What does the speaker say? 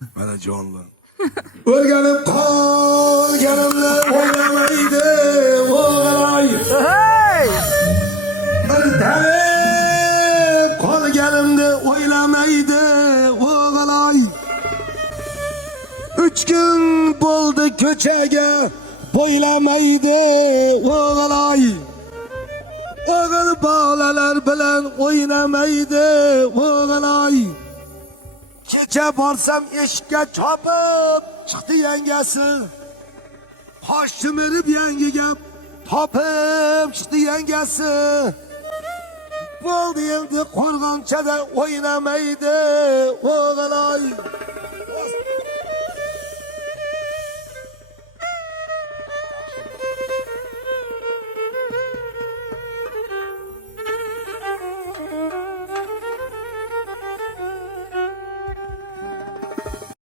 Bana canlı. Ölgenim kalgenimle oynamaydı oğlay. Hey! Ölgenim kalgenimle oynamaydı oğlay. 3 gün buldu köçege boylamaydı oğlay. Oğul bağlalar bilen oynamaydı oğlay. Gece barsam eşikке çapıp çıktı yengesi. Haştım erip yengege tapıp çıktı yengesi. Buldu evde korgançada oynamaydı oğlay.